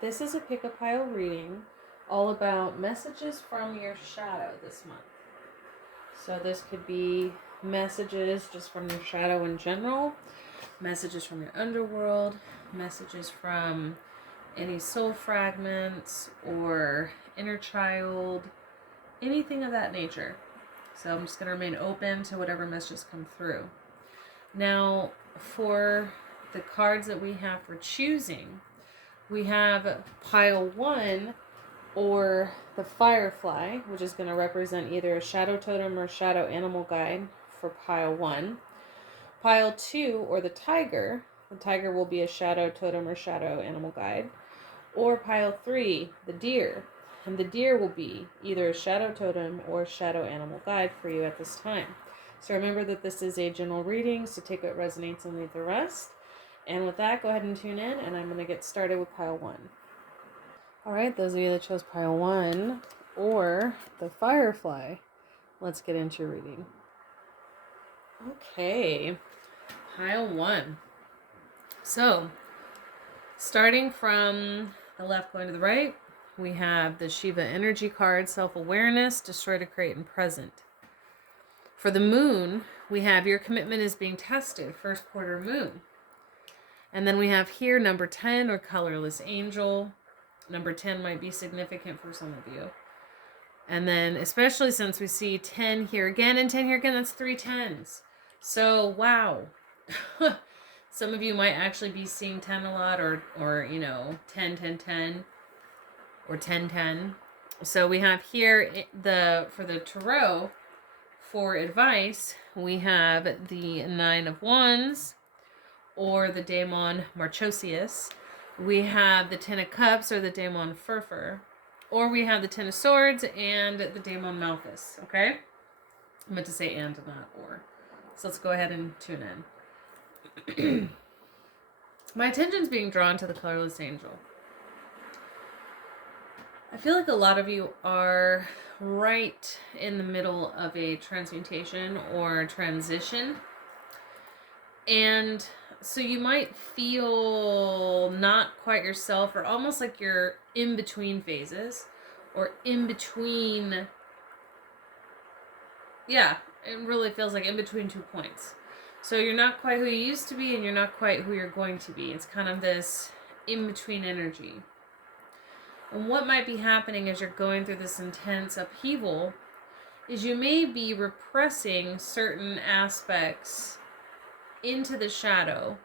this is a pick-a-pile reading all about messages from your shadow this month. So this could be messages just from your shadow in general, messages from your underworld, messages from any soul fragments or inner child, anything of that nature. So I'm just going to remain open to whatever messages come through. Now, for the cards that we have for choosing, we have pile 1, or the Firefly, which is going to represent either a shadow totem or shadow animal guide for pile 1. Pile 2, or the Tiger will be a shadow totem or shadow animal guide. Or pile 3, the Deer, and the Deer will be either a shadow totem or shadow animal guide for you at this time. So remember that this is a general reading, so take what resonates and leave the rest. And with that, go ahead and tune in, and I'm going to get started with pile 1. Alright, those of you that chose pile 1, or the Firefly, let's get into your reading. Okay, pile 1. So, starting from the left going to the right, we have the Shiva energy card, self-awareness, destroy to create and present. For the moon, we have your commitment is being tested, first quarter moon. And then we have here number 10, or colorless angel. Number 10 might be significant for some of you. And then, especially since we see 10 here again and 10 here again, that's 3 10s. So, wow. Some of you might actually be seeing 10 a lot, or 10, 10, 10, or 10, 10. So we have here, for the tarot, for advice, we have the 9 of Wands, or the Daemon Marchosius. We have the 10 of Cups, or the Daemon Furfur. Or we have the 10 of Swords and the Daemon Malthus. Okay? I meant to say and not or. So let's go ahead and tune in. My attention's being drawn to the colorless angel. I feel like a lot of you are right in the middle of a transmutation or transition. And so you might feel not quite yourself, or almost like you're in between phases, or in between, it really feels like in between 2 points. So you're not quite who you used to be, and you're not quite who you're going to be. It's kind of this in-between energy. And what might be happening as you're going through this intense upheaval is you may be repressing certain aspects into the shadow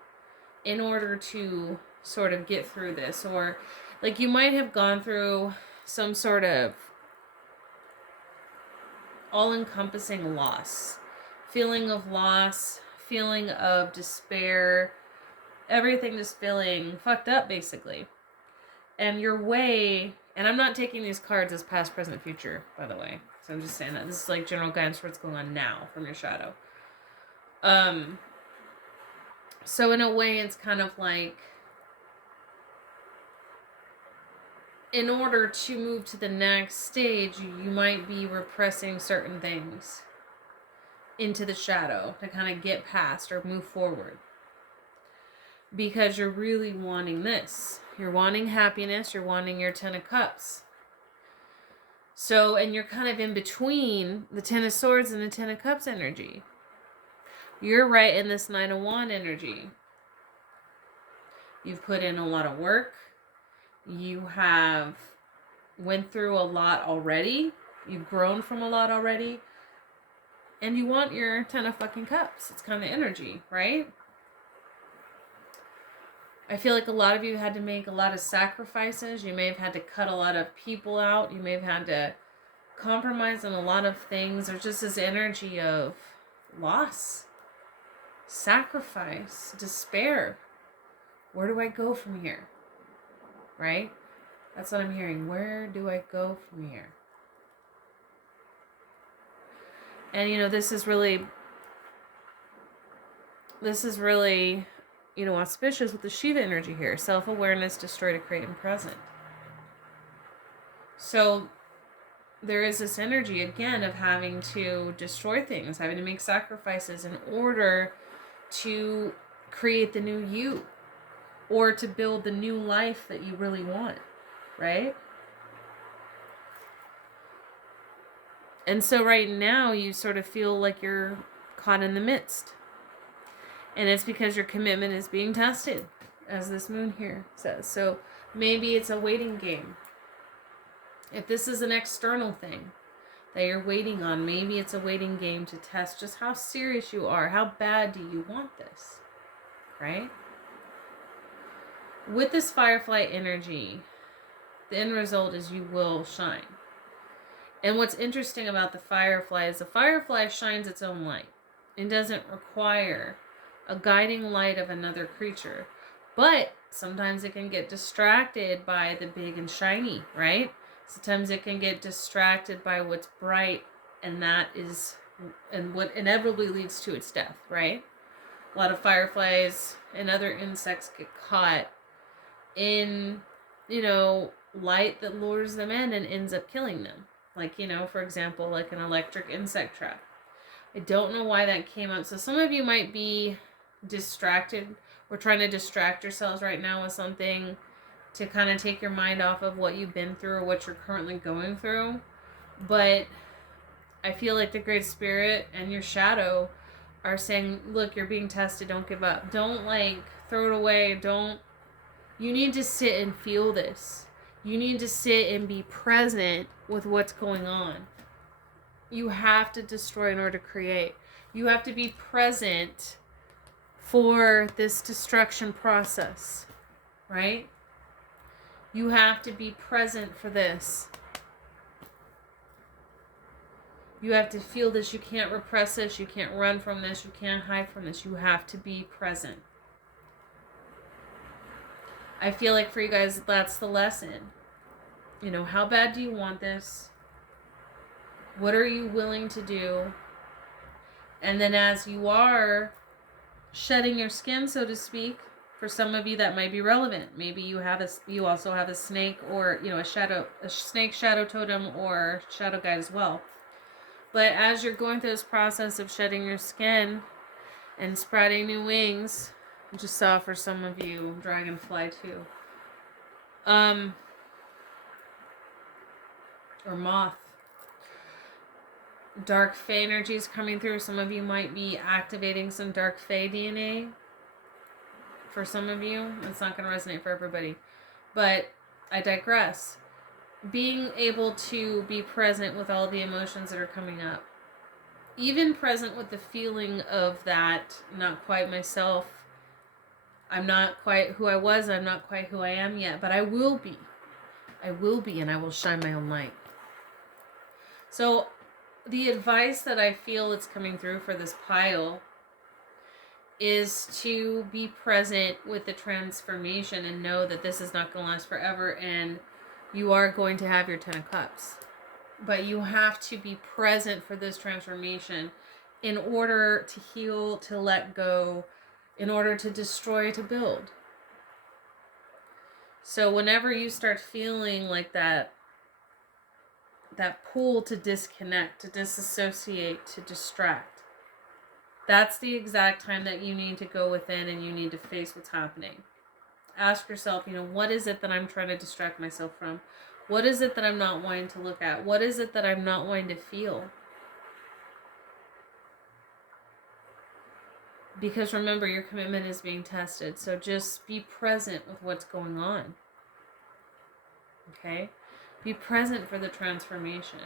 in order to sort of get through this. Or like you might have gone through some sort of all-encompassing loss, feeling of loss, feeling of despair, everything just feeling fucked up basically. And your way, and I'm not taking these cards as past, present, future, by the way. So I'm just saying that this is like general guidance for what's going on now from your shadow. So in a way, it's kind of like, in order to move to the next stage, you might be repressing certain things into the shadow to kind of get past or move forward. Because you're really wanting this. You're wanting happiness. You're wanting your 10 of Cups. So, and you're kind of in between the 10 of Swords and the 10 of Cups energy. You're right in this 9 of Wand energy. You've put in a lot of work. You have went through a lot already. You've grown from a lot already. And you want your 10 of fucking Cups. It's kind of energy, right? I feel like a lot of you had to make a lot of sacrifices. You may have had to cut a lot of people out. You may have had to compromise on a lot of things. There's just this energy of loss, sacrifice, despair. Where do I go from here? Right? That's what I'm hearing. Where do I go from here? And this is really auspicious with the Shiva energy here. Self-awareness, destroy to create and present. So there is this energy, again, of having to destroy things, having to make sacrifices in order to create the new you. or to build the new life that you really want, right? And so right now you sort of feel like you're caught in the midst. And it's because your commitment is being tested, as this moon here says. So maybe it's a waiting game. If this is an external thing that you're waiting on, maybe it's a waiting game to test just how serious you are. How bad do you want this? Right? With this Firefly energy, the end result is you will shine. And what's interesting about the Firefly is the Firefly shines its own light. It doesn't require a guiding light of another creature. But sometimes it can get distracted by the big and shiny, right? Sometimes it can get distracted by what's bright, and what inevitably leads to its death, right? A lot of fireflies and other insects get caught in, light that lures them in and ends up killing them. Like, for example, like an electric insect trap. I don't know why that came up. So some of you might be distracted. We're trying to distract yourselves right now with something to kind of take your mind off of what you've been through or what you're currently going through. But I feel like the Great Spirit and your shadow are saying, look, you're being tested. Don't give up. Don't throw it away. You need to sit and feel this. You need to sit and be present with what's going on. You have to destroy in order to create. You have to be present for this destruction process, right? You have to be present for this. You have to feel this. You can't repress this. You can't run from this. You can't hide from this. You have to be present. I feel like for you guys, that's the lesson. How bad do you want this? What are you willing to do? And then as you are shedding your skin, so to speak, for some of you that might be relevant. Maybe you also have a snake or, a snake shadow totem or shadow guide as well. But as you're going through this process of shedding your skin and sprouting new wings, I just saw for some of you dragonfly too. Or moth. Dark Fae energy is coming through. Some of you might be activating some Dark Fae DNA. For some of you, it's not going to resonate for everybody. But I digress. Being able to be present with all the emotions that are coming up. Even present with the feeling of that, not quite myself. I'm not quite who I was. I'm not quite who I am yet. But I will be. I will be, and I will shine my own light. So the advice that I feel is coming through for this pile is to be present with the transformation and know that this is not going to last forever, and you are going to have your 10 of Cups. But you have to be present for this transformation in order to heal, to let go, in order to destroy, to build. So whenever you start feeling like that pull to disconnect, to disassociate, to distract, that's the exact time that you need to go within and you need to face what's happening. Ask yourself, what is it that I'm trying to distract myself from? What is it that I'm not wanting to look at? What is it that I'm not wanting to feel? Because remember, your commitment is being tested. So just be present with what's going on. Okay? Be present for the transformation.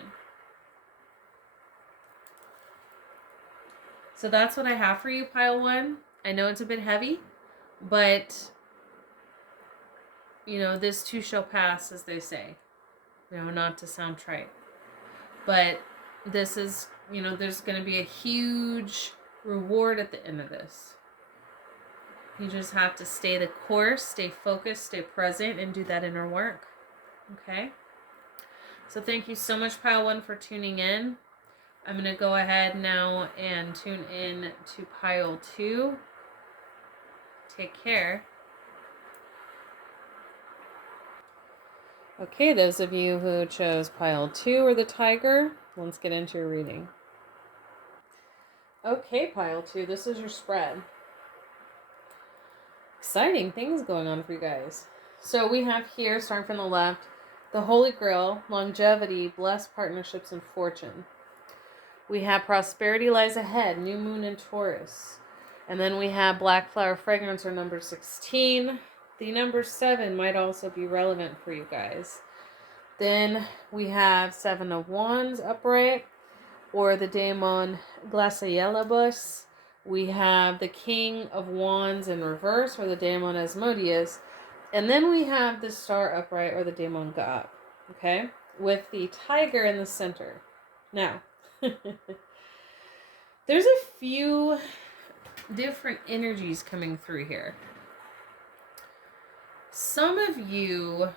So that's what I have for you, pile 1. I know it's a bit heavy, but, this too shall pass, as they say. Not to sound trite. But this is, there's going to be a huge reward at the end of this. You just have to stay the course, stay focused, stay present, and do that inner work. Okay? So thank you so much, pile 1, for tuning in. I'm going to go ahead now and tune in to pile 2. Take care. Okay, those of you who chose pile 2 or the tiger, let's get into your reading. Okay, pile 2, this is your spread. Exciting things going on for you guys. So we have here, starting from the left, the Holy Grail, longevity, blessed partnerships, and fortune. We have prosperity lies ahead, new moon in Taurus. And then we have black flower fragrance, or number 16. The number 7 might also be relevant for you guys. Then we have 7 of Wands upright, or the daemon Glacialibus. We have the King of Wands in reverse, or the daemon Asmodeus. And then we have the Star upright, or the daemon God. Okay? With the tiger in the center. Now, there's a few different energies coming through here. Some of you,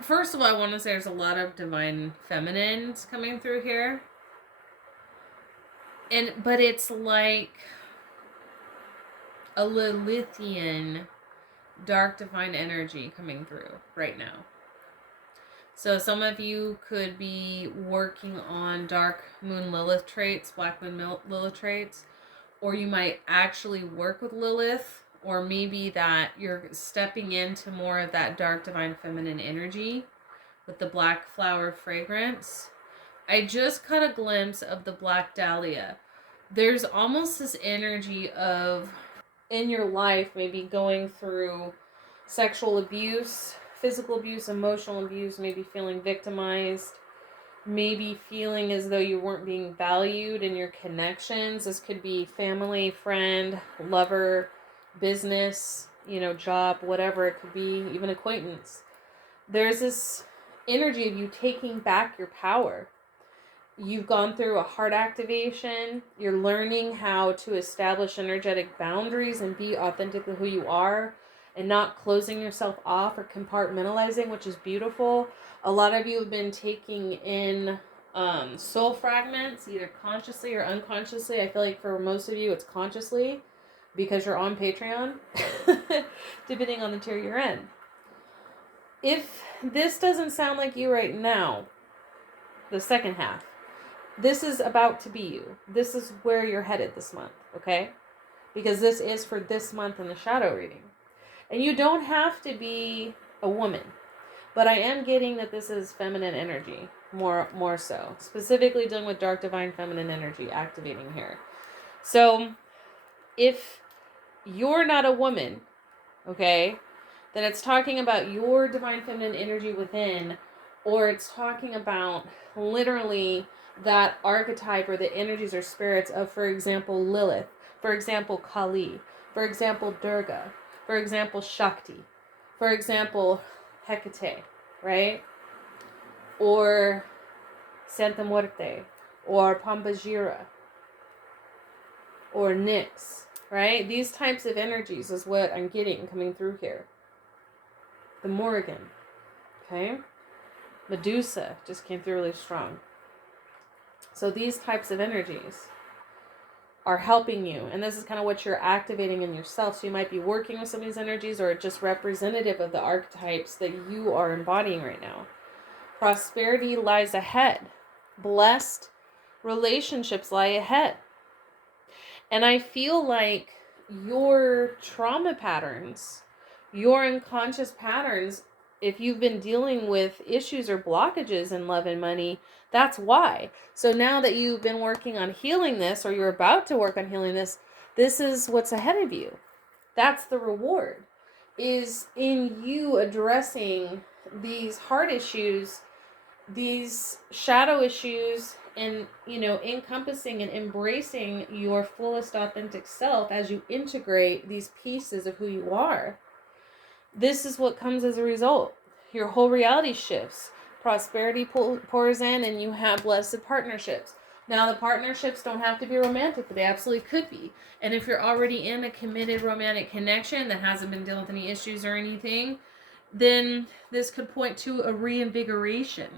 first of all, I want to say there's a lot of divine feminines coming through here. But it's like a Lilithian dark divine energy coming through right now. So some of you could be working on dark moon Lilith traits, black moon Lilith traits, or you might actually work with Lilith, or maybe that you're stepping into more of that dark divine feminine energy with the black flower fragrance. I just caught a glimpse of the black dahlia. There's almost this energy of, in your life, maybe going through sexual abuse, physical abuse, emotional abuse, maybe feeling victimized, maybe feeling as though you weren't being valued in your connections. This could be family, friend, lover, business, job, whatever it could be, even acquaintance. There's this energy of you taking back your power. You've gone through a heart activation. You're learning how to establish energetic boundaries and be authentically who you are and not closing yourself off or compartmentalizing, which is beautiful. A lot of you have been taking in soul fragments, either consciously or unconsciously. I feel like for most of you, it's consciously because you're on Patreon, depending on the tier you're in. If this doesn't sound like you right now, the second half, this is about to be you. This is where you're headed this month, okay? Because this is for this month in the shadow reading. And you don't have to be a woman. But I am getting that this is feminine energy, more so. Specifically dealing with dark divine feminine energy activating here. So, if you're not a woman, okay, then it's talking about your divine feminine energy within, or it's talking about literally that archetype or the energies or spirits of, for example, Lilith, for example, Kali, for example, Durga, for example, Shakti, for example, Hecate, right? Or Santa Muerte, or Pambajira, or Nyx, right? These types of energies is what I'm getting coming through here. The Morrigan, okay? Medusa just came through really strong. So these types of energies are helping you. And this is kind of what you're activating in yourself. So you might be working with some of these energies, or just representative of the archetypes that you are embodying right now. Prosperity lies ahead. Blessed relationships lie ahead. And I feel like your trauma patterns, your unconscious patterns, if you've been dealing with issues or blockages in love and money, that's why. So now that you've been working on healing this, or you're about to work on healing this, this is what's ahead of you. That's the reward, is in you addressing these heart issues, these shadow issues, and, encompassing and embracing your fullest authentic self as you integrate these pieces of who you are. This is what comes as a result. Your whole reality shifts. Prosperity pours in, and you have blessed partnerships. Now, the partnerships don't have to be romantic, but they absolutely could be. And if you're already in a committed romantic connection that hasn't been dealing with any issues or anything, then this could point to a reinvigoration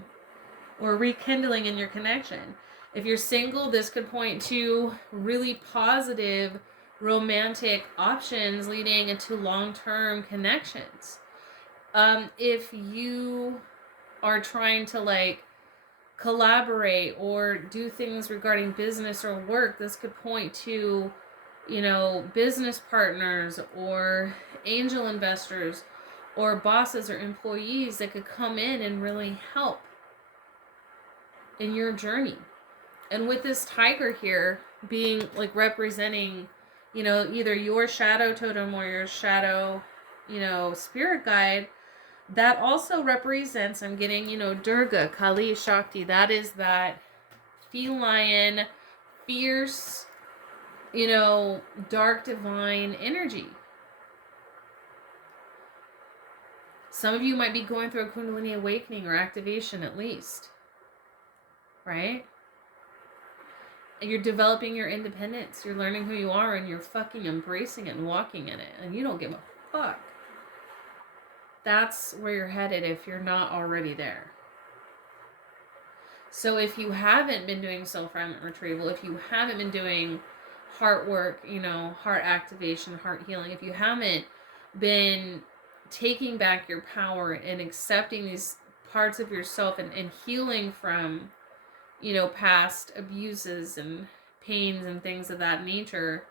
or rekindling in your connection. If you're single, this could point to really positive romantic options leading into long-term connections. If you are trying to collaborate or do things regarding business or work, this could point to you know, business partners or angel investors or bosses or employees that could come in and really help in your journey. And with this tiger here being like representing, you know, either your shadow totem or your shadow, you know, spirit guide, that also represents, I'm getting, you know, Durga, Kali, Shakti. That is that feline, fierce, you know, dark divine energy. Some of you might be going through a Kundalini awakening or activation at least. Right? And you're developing your independence. You're learning who you are and you're fucking embracing it and walking in it. And you don't give a fuck. That's where you're headed if you're not already there. So if you haven't been doing self-fragment retrieval, if you haven't been doing heart work, you know, heart activation, heart healing, if you haven't been taking back your power and accepting these parts of yourself and healing from, you know, past abuses and pains and things of that nature,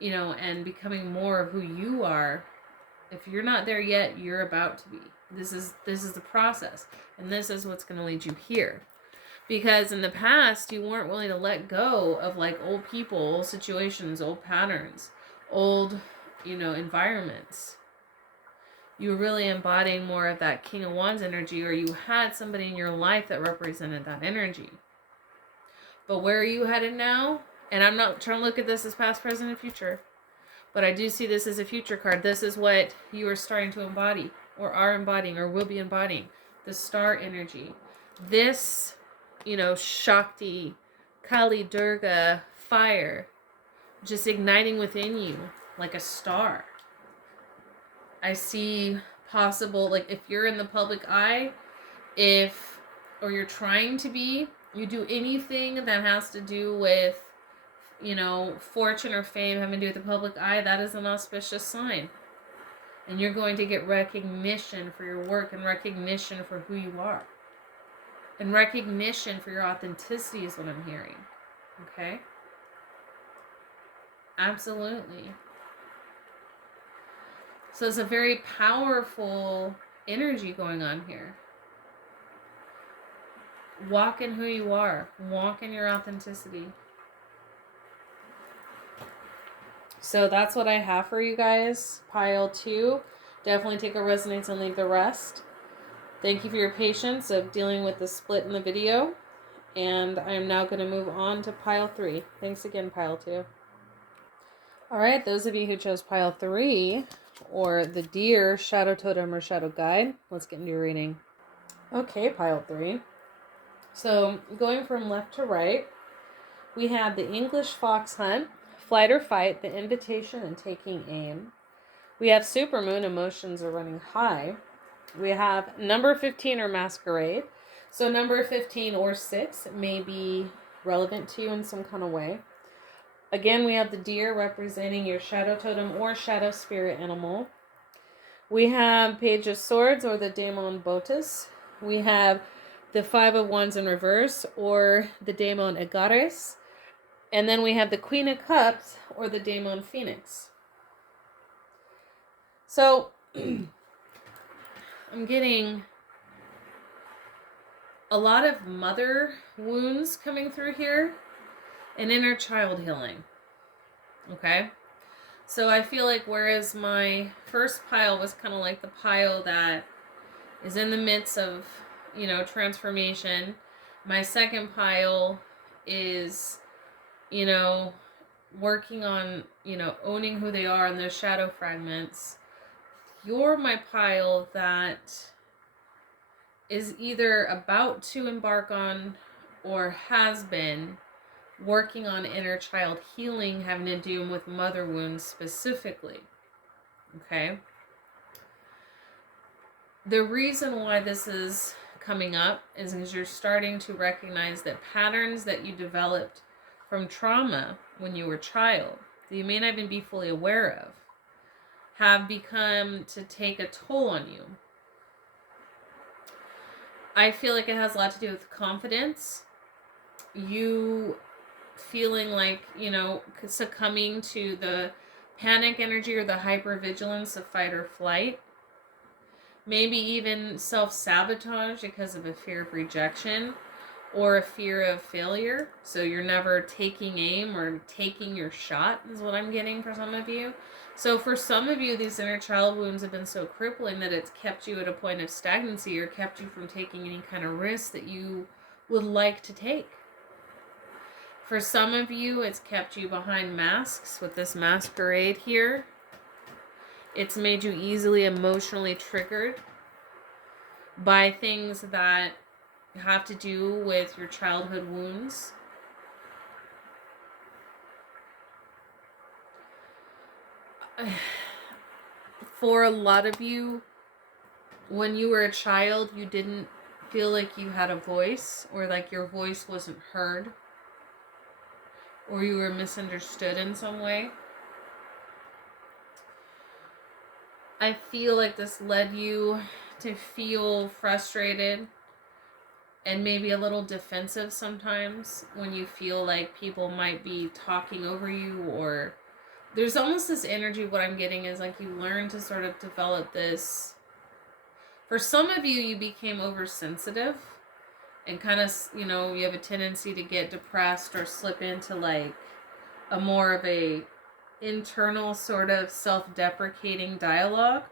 you know, and becoming more of who you are, if you're not there yet, you're about to be. This is the process, and this is what's going to lead you here. Because in the past, you weren't willing to let go of like old people, old situations, old patterns, old, you know, environments. You were really embodying more of that King of Wands energy, or you had somebody in your life that represented that energy. But where are you headed now? And I'm not trying to look at this as past, present, and future. But I do see this as a future card. This is what you are starting to embody, or are embodying, or will be embodying. The star energy. This, you know, Shakti, Kali, Durga, fire, just igniting within you like a star. I see possible, like if you're in the public eye, or you're trying to be, you do anything that has to do with, you know, fortune or fame having to do with the public eye, that is an auspicious sign. And you're going to get recognition for your work and recognition for who you are. And recognition for your authenticity is what I'm hearing. Okay? Absolutely. So it's a very powerful energy going on here. Walk in who you are. Walk in your authenticity. So that's what I have for you guys. Pile 2. Definitely take what resonates and leave the rest. Thank you for your patience of dealing with the split in the video. And I am now going to move on to pile 3. Thanks again, pile 2. Alright, those of you who chose pile 3, or the deer, shadow totem, or shadow guide, let's get into your reading. Okay, pile 3. So, going from left to right, we have the English fox hunt, flight or fight, the invitation, and taking aim. We have supermoon, emotions are running high. We have number 15 or masquerade. So number 15 or 6 may be relevant to you in some kind of way. Again, we have the deer representing your shadow totem or shadow spirit animal. We have Page of Swords or the Daemon Botus. We have the Five of Wands in reverse or the Daemon Agares. And then we have the Queen of Cups or the Daemon Phoenix. So, I'm getting a lot of mother wounds coming through here and inner child healing. Okay? So I feel like whereas my first pile was kind of like the pile that is in the midst of, you know, transformation, my second pile is, you know, working on, you know, owning who they are and their shadow fragments. You're my pile that is either about to embark on or has been working on inner child healing having to do with mother wounds specifically. Okay? The reason why this is coming up is because you're starting to recognize that patterns that you developed from trauma when you were a child, that you may not even be fully aware of, have become to take a toll on you. I feel like it has a lot to do with confidence. You feeling like, succumbing to the panic energy or the hypervigilance of fight or flight. Maybe even self-sabotage because of a fear of rejection or a fear of failure. So you're never taking aim or taking your shot is what I'm getting for some of you. So for some of you, these inner child wounds have been so crippling that it's kept you at a point of stagnancy or kept you from taking any kind of risk that you would like to take. For some of you, it's kept you behind masks with this masquerade here. It's made you easily emotionally triggered by things that have to do with your childhood wounds. For a lot of you, when you were a child, you didn't feel like you had a voice, or like your voice wasn't heard, or you were misunderstood in some way. I feel like this led you to feel frustrated and maybe a little defensive sometimes when you feel like people might be talking over you, or there's almost this energy. What I'm getting is like you learn to sort of develop this. For some of you, you became oversensitive and kind of, you have a tendency to get depressed or slip into like a more of a internal sort of self-deprecating dialogue.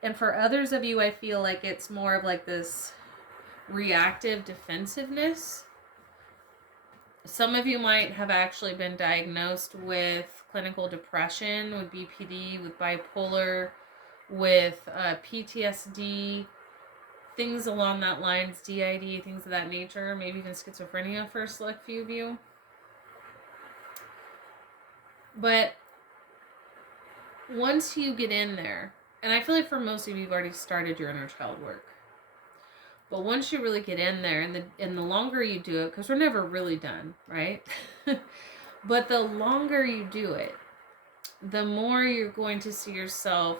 And for others of you, I feel like it's more of like this reactive defensiveness. Some of you might have actually been diagnosed with clinical depression, with BPD, with bipolar, with PTSD, things along that lines, DID, things of that nature, maybe even schizophrenia for a select few of you. But once you get in there, and I feel like for most of you, you've already started your inner child work. But once you really get in there, and the longer you do it, because we're never really done, right? But the longer you do it, the more you're going to see yourself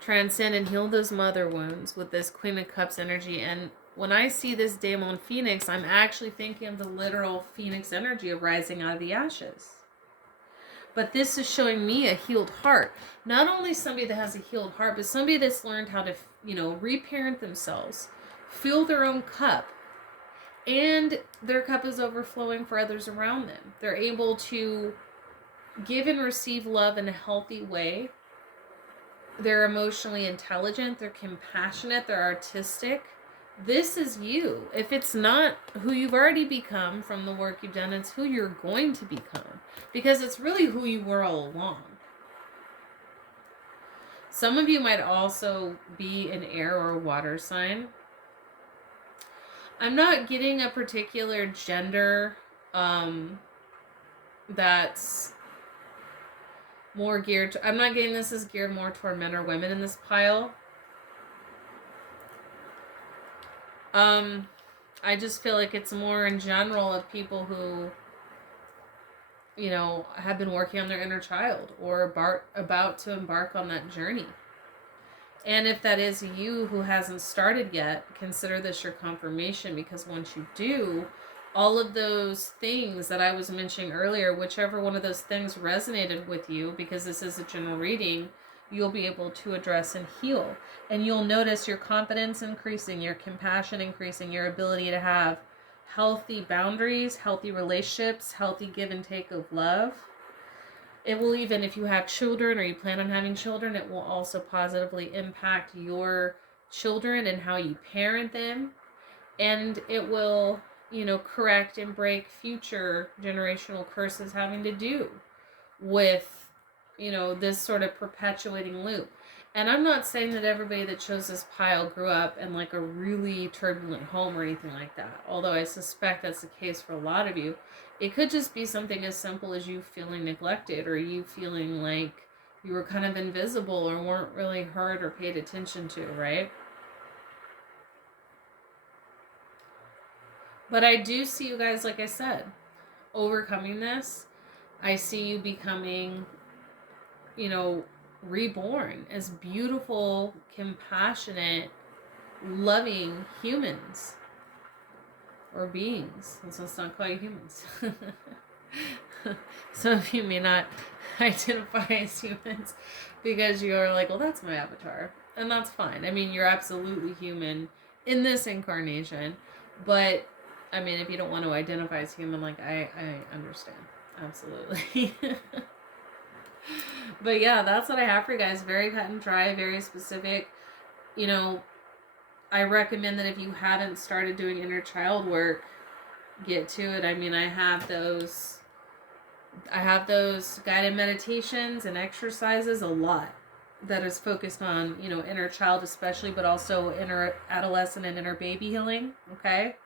transcend and heal those mother wounds with this Queen of Cups energy. And when I see this Daemon Phoenix, I'm actually thinking of the literal Phoenix energy of rising out of the ashes. But this is showing me a healed heart. Not only somebody that has a healed heart, but somebody that's learned how to, reparent themselves, fill their own cup, and their cup is overflowing for others around them. They're able to give and receive love in a healthy way. They're emotionally intelligent. They're compassionate. They're artistic. This is you. If it's not who you've already become from the work you've done, it's who you're going to become. Because it's really who you were all along. Some of you might also be an air or water sign. I'm not getting a particular gender that's more geared to, I'm not getting this as geared more toward men or women in this pile. I just feel like it's more in general of people who, have been working on their inner child or about to embark on that journey. And if that is you who hasn't started yet, consider this your confirmation, because once you do, all of those things that I was mentioning earlier, whichever one of those things resonated with you, because this is a general reading, you'll be able to address and heal. And you'll notice your confidence increasing, your compassion increasing, your ability to have healthy boundaries, healthy relationships, healthy give and take of love. It will even, if you have children or you plan on having children, it will also positively impact your children and how you parent them. And it will, correct and break future generational curses having to do with, this sort of perpetuating loop. And I'm not saying that everybody that chose this pile grew up in like a really turbulent home or anything like that. Although I suspect that's the case for a lot of you. It could just be something as simple as you feeling neglected, or you feeling like you were kind of invisible or weren't really heard or paid attention to, right? But I do see you guys, like I said, overcoming this. I see you becoming, reborn as beautiful, compassionate, loving humans or beings. Let's not call you humans. Some of you may not identify as humans because you're like, well, that's my avatar. And that's fine. I mean, you're absolutely human in this incarnation. But, I mean, if you don't want to identify as human, like, I understand. Absolutely. But yeah, that's what I have for you guys. Very cut and dry, very specific. You know, I recommend that if you haven't started doing inner child work, get to it. I mean, I have those guided meditations and exercises a lot that is focused on, you know, inner child especially, but also inner adolescent and inner baby healing. Okay.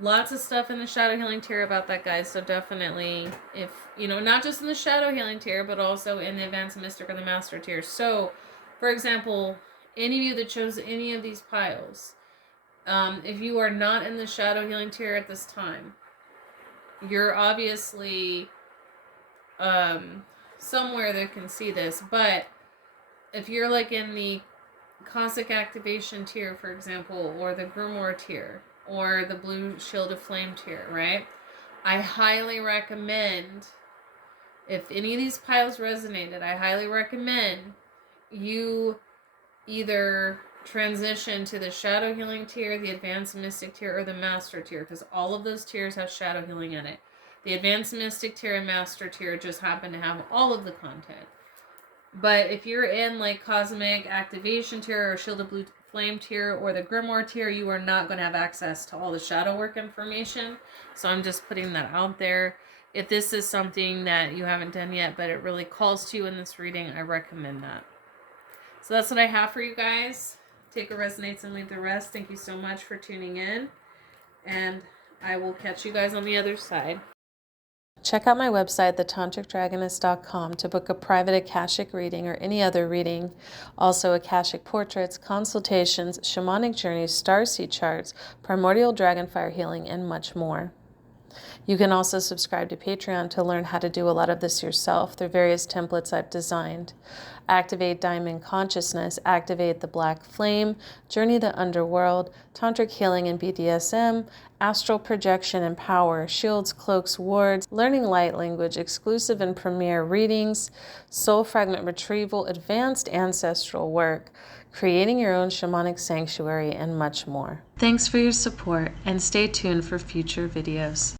Lots of stuff in the shadow healing tier about that, guys. So definitely, if, you know, not just in the shadow healing tier, but also in the advanced mystic or the master tier. So, for example, any of you that chose any of these piles, if you are not in the shadow healing tier at this time, you're obviously somewhere that can see this. But if you're like in the cosmic activation tier, for example, or the grimoire tier, or the blue shield of flame tier, right? I highly recommend, if any of these piles resonated, I highly recommend you either transition to the shadow healing tier, the advanced mystic tier, or the master tier, because all of those tiers have shadow healing in it. The advanced mystic tier and master tier just happen to have all of the content. But if you're in like cosmic activation tier or shield of blue flame tier or the grimoire tier, you are not going to have access to all the shadow work information. So I'm just putting that out there. If this is something that you haven't done yet, but it really calls to you in this reading, I recommend that. So that's what I have for you guys. Take what resonates and leave the rest. Thank you so much for tuning in. And I will catch you guys on the other side. Check out my website, thetantricdra, to book a private Akashic reading or any other reading. Also, Akashic portraits, consultations, shamanic journeys, starseed charts, primordial dragon fire healing, and much more. You can also subscribe to Patreon to learn how to do a lot of this yourself through various templates I've designed. Activate Diamond Consciousness, Activate the Black Flame, Journey the Underworld, Tantric Healing and BDSM, Astral Projection and Power, Shields, Cloaks, Wards, Learning Light Language, Exclusive and Premier Readings, Soul Fragment Retrieval, Advanced Ancestral Work, Creating Your Own Shamanic Sanctuary, and much more. Thanks for your support, and stay tuned for future videos.